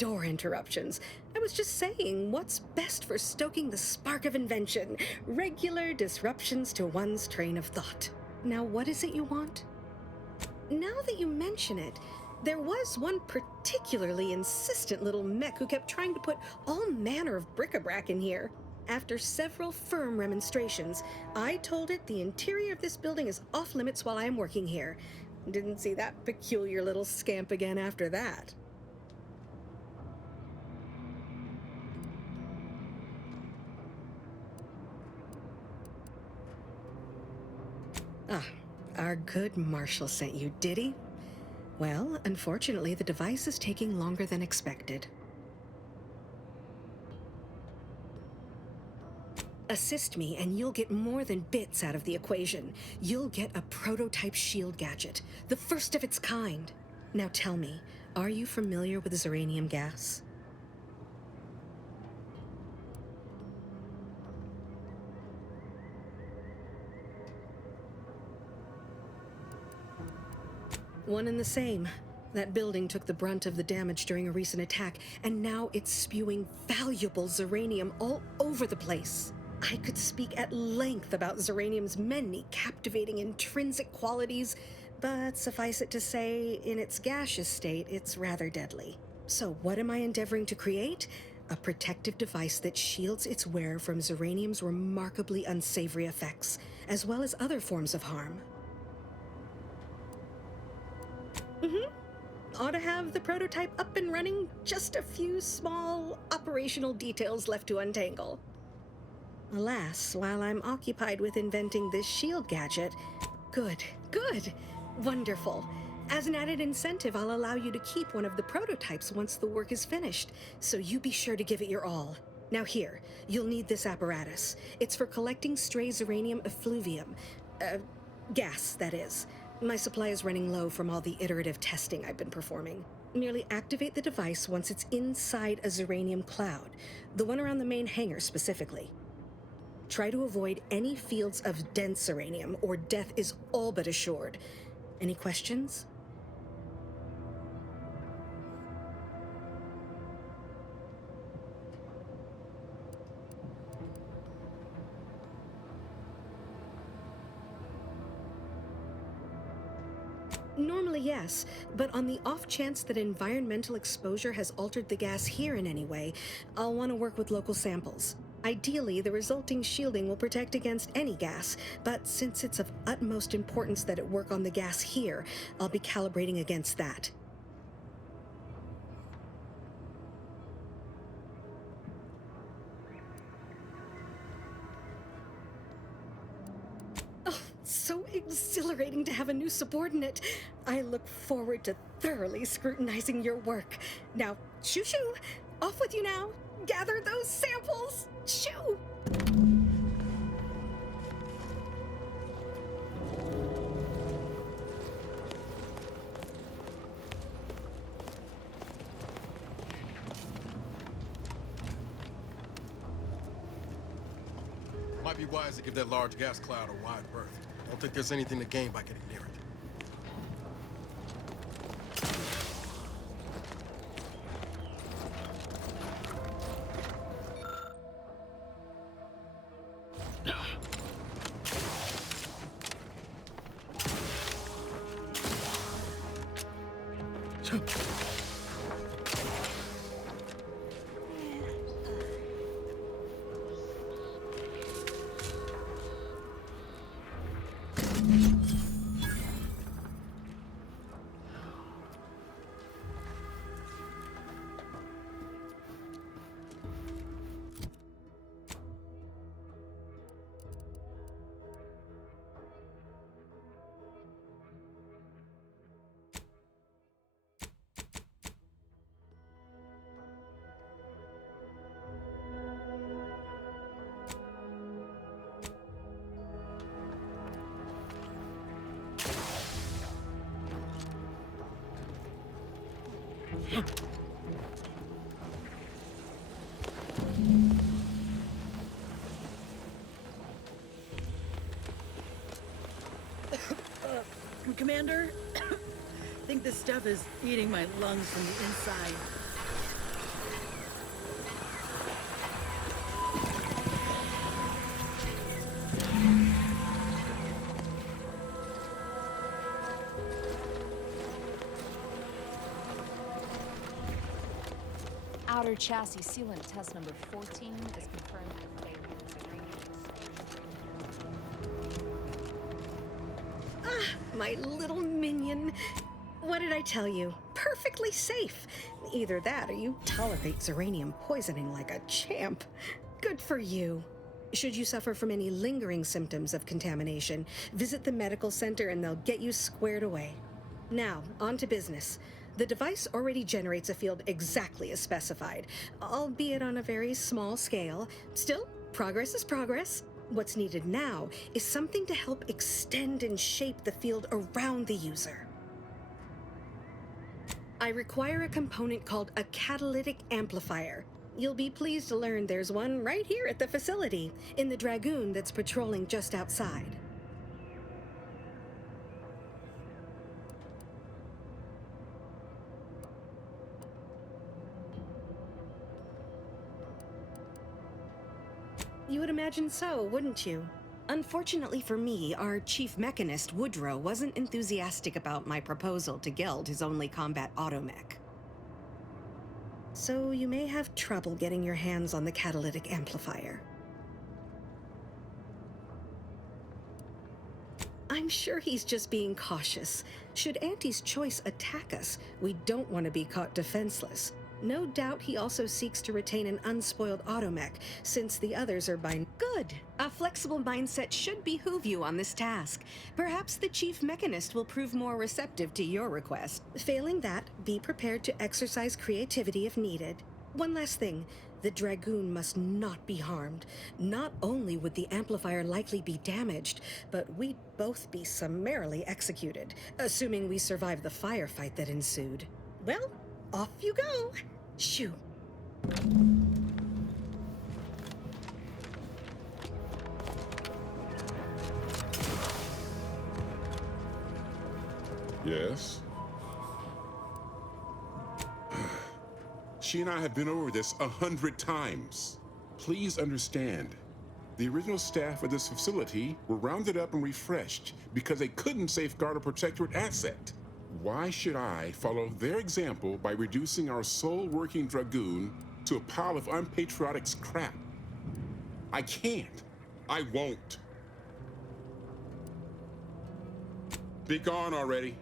adore interruptions. I was just saying, what's best for stoking the spark of invention? Regular disruptions to one's train of thought. Now, what is it you want? Now that you mention it, there was one particularly insistent little mech who kept trying to put all manner of bric-a-brac in here. After several firm remonstrations, I told it the interior of this building is off limits while I'm working here. Didn't see that peculiar little scamp again after that. Ah, our good Marshall sent you, did he? Well, unfortunately, the device is taking longer than expected. Assist me, and you'll get more than bits out of the equation. You'll get a prototype shield gadget, the first of its kind. Now tell me, are you familiar with Zeranium gas? One and the same. That building took the brunt of the damage during a recent attack, and now it's spewing valuable Zeranium all over the place. I could speak at length about Zeranium's many captivating intrinsic qualities, but suffice it to say, in its gaseous state, it's rather deadly. So what am I endeavoring to create? A protective device that shields its wearer from Zeranium's remarkably unsavory effects, as well as other forms of harm. Ought to have the prototype up and running, just a few small operational details left to untangle. Alas, while I'm occupied with inventing this shield gadget... Good, wonderful. As an added incentive, I'll allow you to keep one of the prototypes once the work is finished, so you be sure to give it your all. Now here, you'll need this apparatus. It's for collecting stray Zeranium effluvium. Gas, that is. My supply is running low from all the iterative testing I've been performing. Merely activate the device once it's inside a Zeranium cloud, the one around the main hangar specifically. Try to avoid any fields of dense Zeranium, or death is all but assured. Any questions? Normally, yes, but on the off chance that environmental exposure has altered the gas here in any way, I'll want to work with local samples. Ideally, the resulting shielding will protect against any gas, but since it's of utmost importance that it work on the gas here, I'll be calibrating against that. So exhilarating to have a new subordinate. I look forward to thoroughly scrutinizing your work. Now, shoo-shoo! Off with you now! Gather those samples! Shoo! Might be wise to give that large gas cloud a wide berth. I don't think there's anything to gain by getting near it. Commander, I think this stuff is eating my lungs from the inside. Outer chassis sealant test number 14 is confirmed to failure. My little minion. What did I tell you? Perfectly safe. Either that or you tolerate Zeranium poisoning like a champ. Good for you. Should you suffer from any lingering symptoms of contamination, visit the medical center and they'll get you squared away. Now, on to business. The device already generates a field exactly as specified, albeit on a very small scale. Still, progress is progress. What's needed now is something to help extend and shape the field around the user. I require a component called a catalytic amplifier. You'll be pleased to learn there's one right here at the facility, in the Dragoon that's patrolling just outside. You would imagine so, wouldn't you? Unfortunately for me, our chief mechanist, Woodrow, wasn't enthusiastic about my proposal to Geld his only combat automech. So you may have trouble getting your hands on the catalytic amplifier. I'm sure he's just being cautious. Should Auntie's Choice attack us, we don't want to be caught defenseless. No doubt he also seeks to retain an unspoiled automech, since the others are by... Good! A flexible mindset should behoove you on this task. Perhaps the chief mechanist will prove more receptive to your request. Failing that, be prepared to exercise creativity if needed. One last thing. The Dragoon must not be harmed. Not only would the amplifier likely be damaged, but we'd both be summarily executed, assuming we survive the firefight that ensued. Well, off you go. Shoo. Yes? She and I have been over this 100 times. Please understand, the original staff of this facility were rounded up and refreshed because they couldn't safeguard a protectorate asset. Why should I follow their example by reducing our sole working Dragoon to a pile of unpatriotic scrap? I can't. I won't. Be gone already.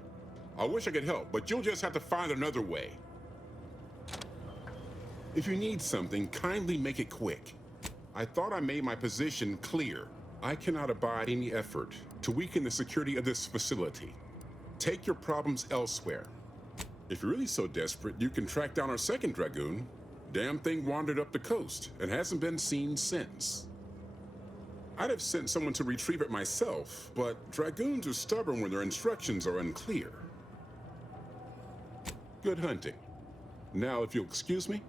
I wish I could help, but you'll just have to find another way. If you need something, kindly make it quick. I thought I made my position clear. I cannot abide any effort to weaken the security of this facility. Take your problems elsewhere. If you're really so desperate, you can track down our second Dragoon. Damn thing wandered up the coast and hasn't been seen since. I'd have sent someone to retrieve it myself, but Dragoons are stubborn when their instructions are unclear. Good hunting. Now, if you'll excuse me.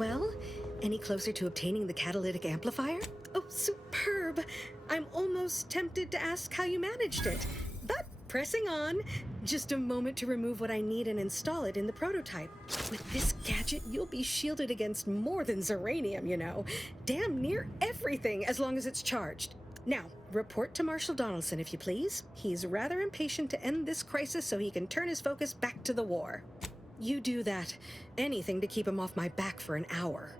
Well, any closer to obtaining the catalytic amplifier? Oh, superb! I'm almost tempted to ask how you managed it. But pressing on, just a moment to remove what I need and install it in the prototype. With this gadget, you'll be shielded against more than Zeranium, you know. Damn near everything, as long as it's charged. Now, report to Marshal Donaldson, if you please. He's rather impatient to end this crisis so he can turn his focus back to the war. You do that. Anything to keep him off my back for an hour.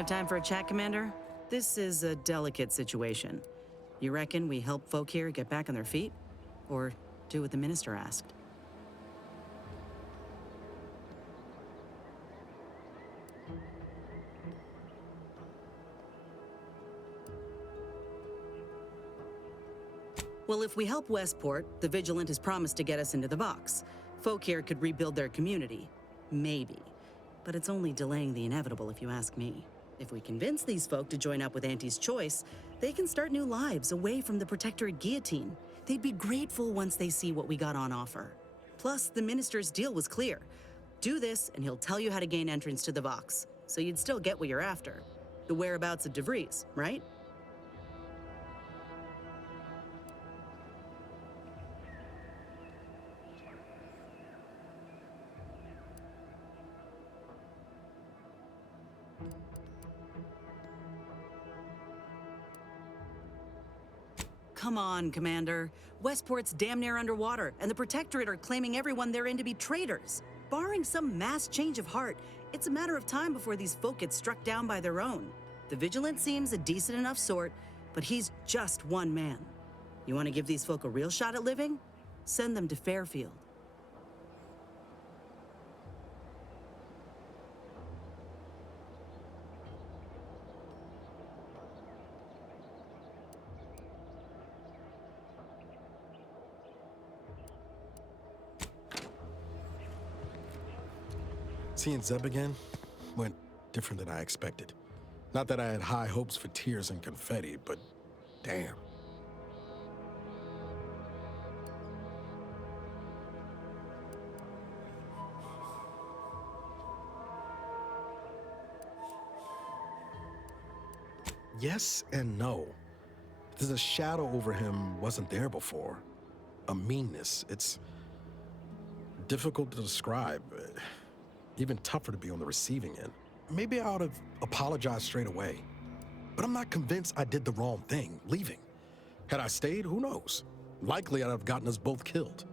Have time for a chat, Commander? This is a delicate situation. You reckon we help folk here get back on their feet? Or do what the Minister asked? Well, if we help Westport, the Vigilant has promised to get us into the box. Folk here could rebuild their community. Maybe. But it's only delaying the inevitable, if you ask me. If we convince these folk to join up with Auntie's Choice, they can start new lives away from the Protectorate guillotine. They'd be grateful once they see what we got on offer. Plus, the Minister's deal was clear. Do this, and he'll tell you how to gain entrance to the Vox. So you'd still get what you're after. The whereabouts of DeVries, right? Come on, Commander. Westport's damn near underwater, and the Protectorate are claiming everyone they're in to be traitors. barring some mass change of heart, it's a matter of time before these folk get struck down by their own. The Vigilant seems a decent enough sort, but he's just one man. You want to give these folk a real shot at living? Send them to Fairfield. Seeing Zeb again went different than I expected. Not that I had high hopes for tears and confetti, but damn. Yes and no. There's a shadow over him wasn't there before. A meanness. It's difficult to describe. Even tougher to be on the receiving end. Maybe I ought have apologized straight away. But I'm not convinced I did the wrong thing, leaving. Had I stayed, who knows? Likely I'd have gotten us both killed.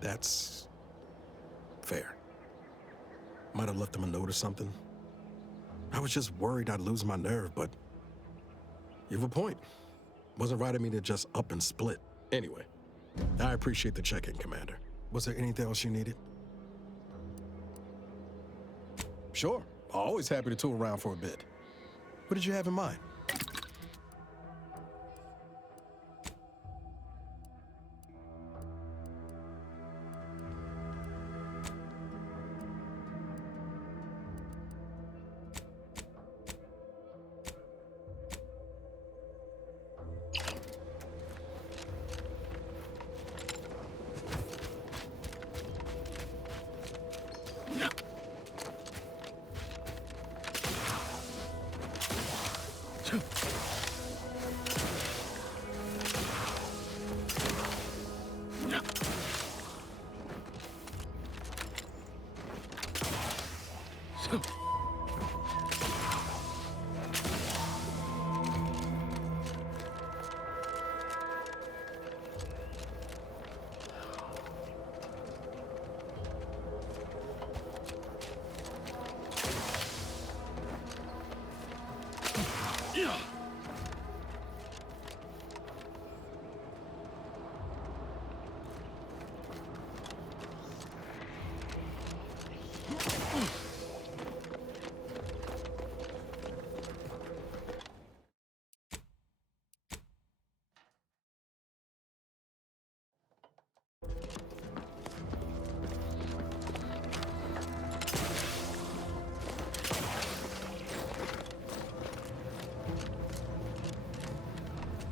That's fair. Might have left him a note or something. I was just worried I'd lose my nerve, but you have a point. Wasn't right of me to just up and split. Anyway, I appreciate the check-in, Commander. Was there anything else you needed? Sure. Always happy to tool around for a bit. What did you have in mind?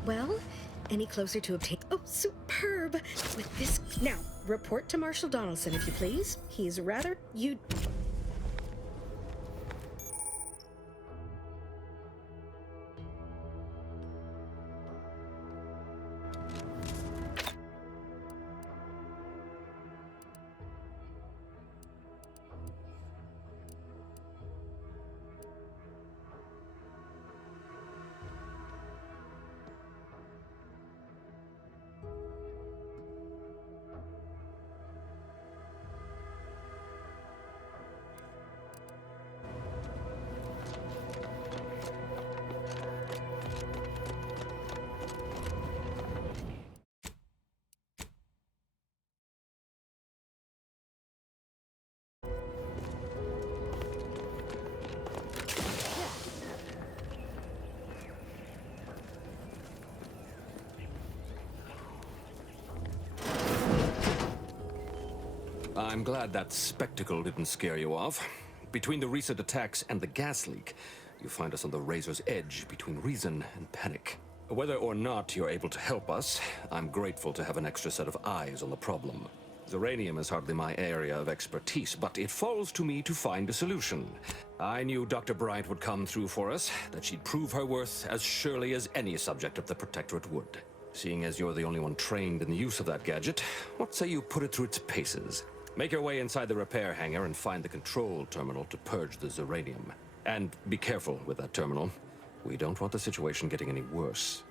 Well, any closer to obtain... Oh, superb! With this... Now, report to Marshal Donaldson, if you please. He's rather... You... I'm glad that spectacle didn't scare you off. Between the recent attacks and the gas leak, you find us on the razor's edge between reason and panic. Whether or not you're able to help us, I'm grateful to have an extra set of eyes on the problem. Zeranium is hardly my area of expertise, but it falls to me to find a solution. I knew Dr. Bryant would come through for us, that she'd prove her worth as surely as any subject of the Protectorate would. Seeing as you're the only one trained in the use of that gadget, what say you put it through its paces? Make your way inside the repair hangar and find the control terminal to purge the Zeranium. And be careful with that terminal. We don't want the situation getting any worse.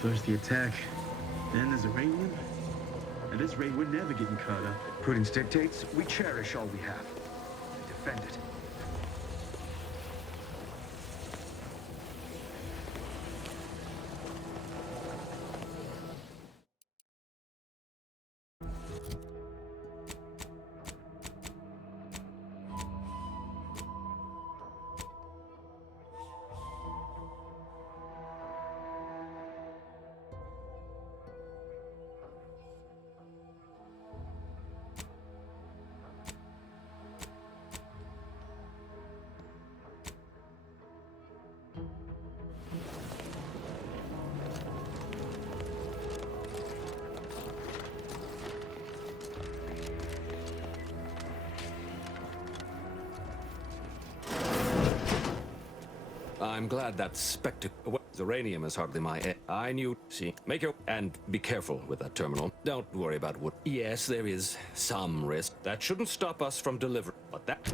First the attack, then there's a raid one. At this rate, we're never getting caught up. Prudence dictates we cherish all we have and defend it. I'm glad that spectacle. Well, uranium is hardly my. I knew. See, make your and be careful with that terminal. Don't worry about what. Yes, there is some risk. That shouldn't stop us from delivering. But that.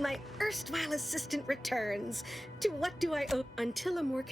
My erstwhile assistant returns. To what do I owe until a more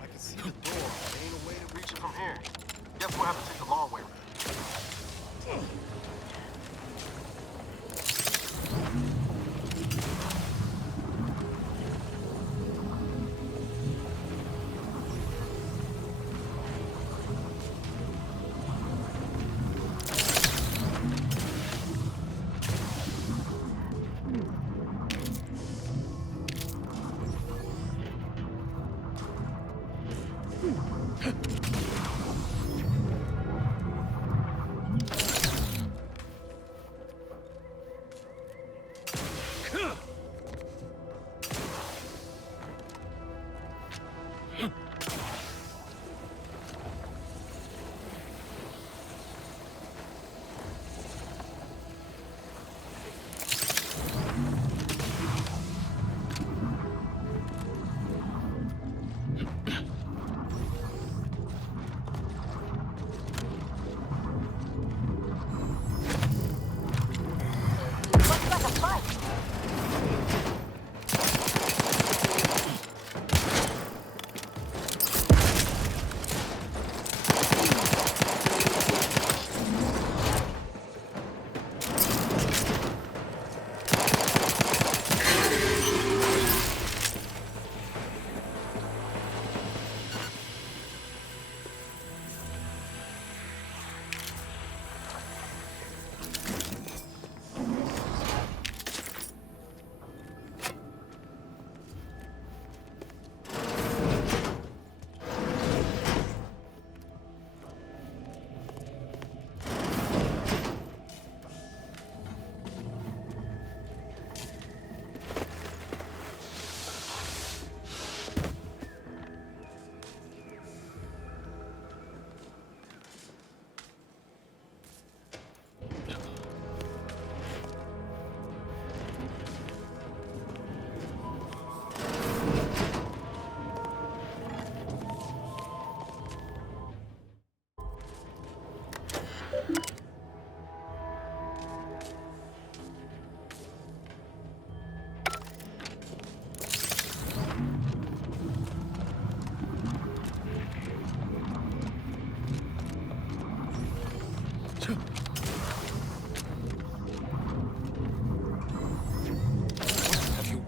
I can see the door. There ain't a way to reach it from here. Guess we'll have to take the long way.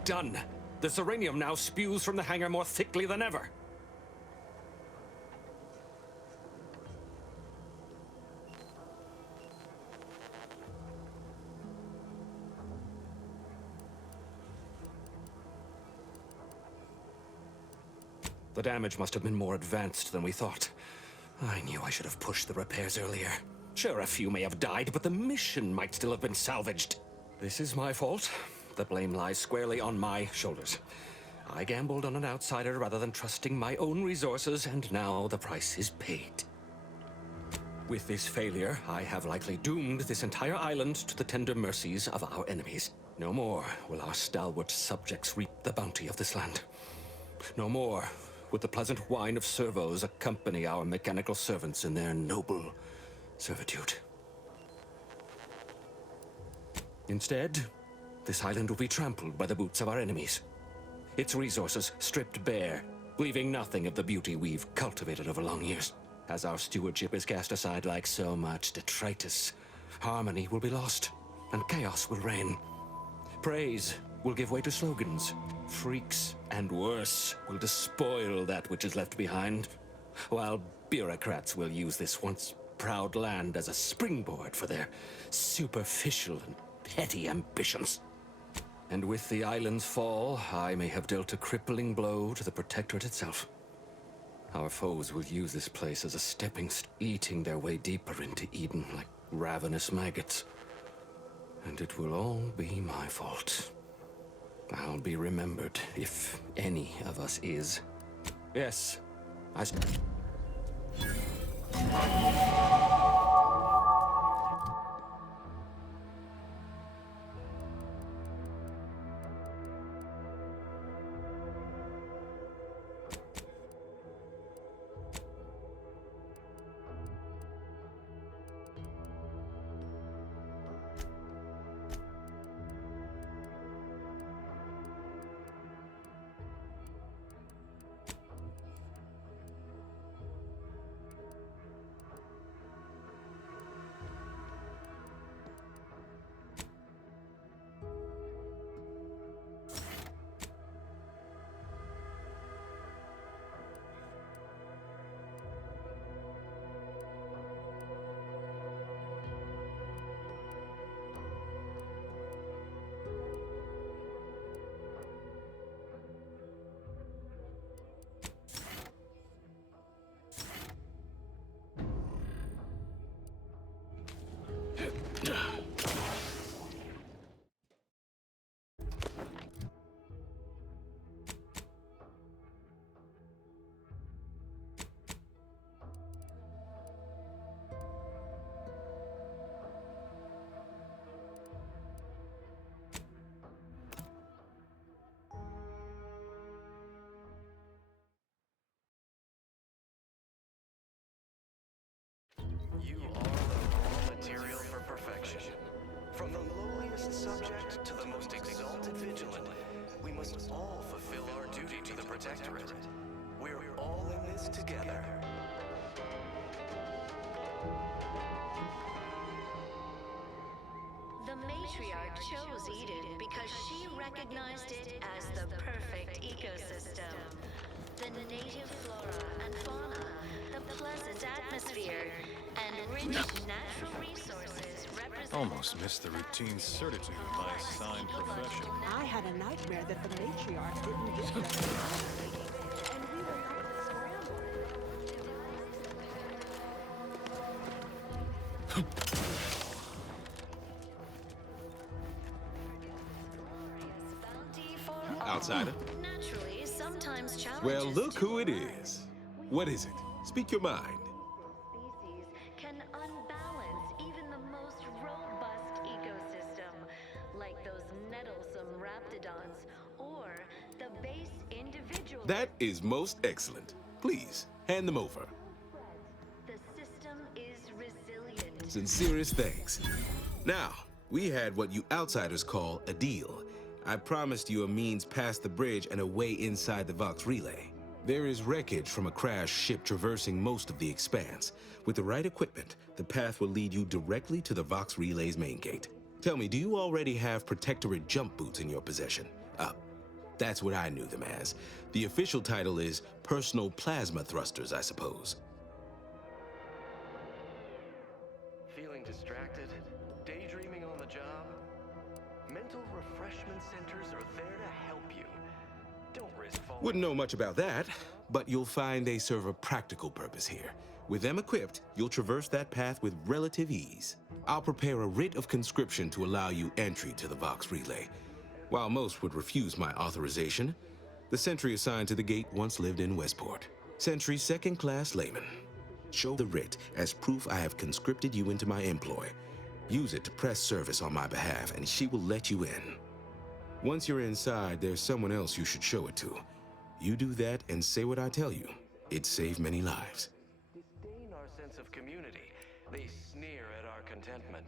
Done. The Serenium now spews from the hangar more thickly than ever. The damage must have been more advanced than we thought. I knew I should have pushed the repairs earlier. Sure, a few may have died, but the mission might still have been salvaged. This is my fault. The blame lies squarely on my shoulders. I gambled on an outsider rather than trusting my own resources, and now the price is paid. With this failure, I have likely doomed this entire island to the tender mercies of our enemies. No more will our stalwart subjects reap the bounty of this land. No more would the pleasant wine of servos accompany our mechanical servants in their noble servitude. Instead, this island will be trampled by the boots of our enemies. Its resources stripped bare, leaving nothing of the beauty we've cultivated over long years. As our stewardship is cast aside like so much detritus, harmony will be lost, and chaos will reign. Praise will give way to slogans. Freaks, and worse, will despoil that which is left behind, while bureaucrats will use this once proud land as a springboard for their superficial and petty ambitions. And with the island's fall, I may have dealt a crippling blow to the Protectorate itself. Our foes will use this place as a stepping stone, eating their way deeper into Eden like ravenous maggots. And it will all be my fault. I'll be remembered, if any of us is. Yes, I... You are the raw material for perfection. From the lowliest subject to the most exalted vigilant, we must all fulfill our duty to the Protectorate. We're all in this together. The matriarch chose Eden because she recognized it as the perfect ecosystem. The native flora and fauna, the pleasant atmosphere, and rich natural resources represent... Almost missed the routine certitude of my assigned profession. I had a nightmare that the matriarch didn't give us and we were Outsider. Naturally, sometimes challenges... Well, look who it is. What is it? Speak your mind. ...species can unbalance even the most robust ecosystem, like those nettlesome raptidons, or the base individual... That is most excellent. Please, hand them over. The system is resilient. Sincerest thanks. Now, we had what you outsiders call a deal. I promised you a means past the bridge and a way inside the Vox Relay. There is wreckage from a crashed ship traversing most of the expanse. With the right equipment, the path will lead you directly to the Vox Relay's main gate. Tell me, do you already have Protectorate jump boots in your possession? That's what I knew them as. The official title is Personal Plasma Thrusters, I suppose. Feeling distracted? Daydreaming on the job? Mental refreshment centers are there to help you. Don't risk falling. Wouldn't know much about that, but you'll find they serve a practical purpose here. With them equipped, you'll traverse that path with relative ease. I'll prepare a writ of conscription to allow you entry to the Vox Relay. While most would refuse my authorization, the sentry assigned to the gate once lived in Westport. Sentry second-class layman. Show the writ as proof I have conscripted you into my employ. Use it to press service on my behalf, and she will let you in. Once you're inside, there's someone else you should show it to. You do that and say what I tell you. It'd save many lives. Disdain our sense of community. They sneer at our contentment.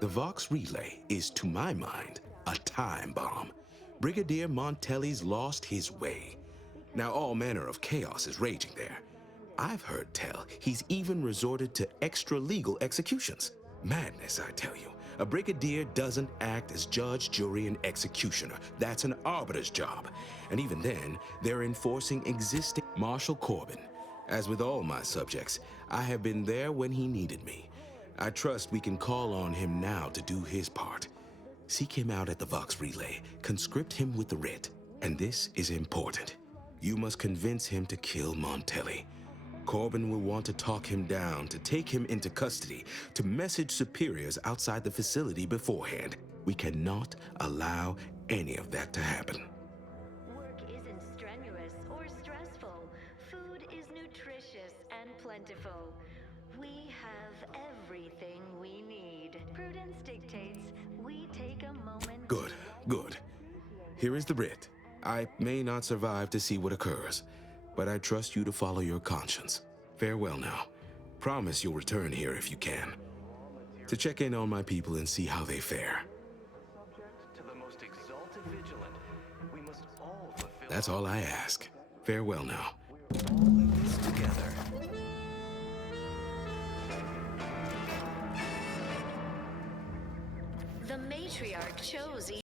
The Vox Relay is, to my mind, a time bomb. Brigadier Montelli's lost his way. Now all manner of chaos is raging there. I've heard tell he's even resorted to extra-legal executions. Madness, I tell you. A brigadier doesn't act as judge, jury, and executioner. That's an arbiter's job. And even then, they're enforcing existing... Marshal Corbin. As with all my subjects, I have been there when he needed me. I trust we can call on him now to do his part. Seek him out at the Vox Relay, conscript him with the writ. And this is important. You must convince him to kill Montelli. Corbin will want to talk him down, to take him into custody, to message superiors outside the facility beforehand. We cannot allow any of that to happen. Work isn't strenuous or stressful. Food is nutritious and plentiful. We have everything we need. Prudence dictates we take a moment. Good, good. Here is the writ. I may not survive to see what occurs, but I trust you to follow your conscience. Farewell now. Promise you'll return here if you can, to check in on my people and see how they fare. To the most exalted vigilant, we must all fulfill. That's all I ask. Farewell now. This together. The matriarch chose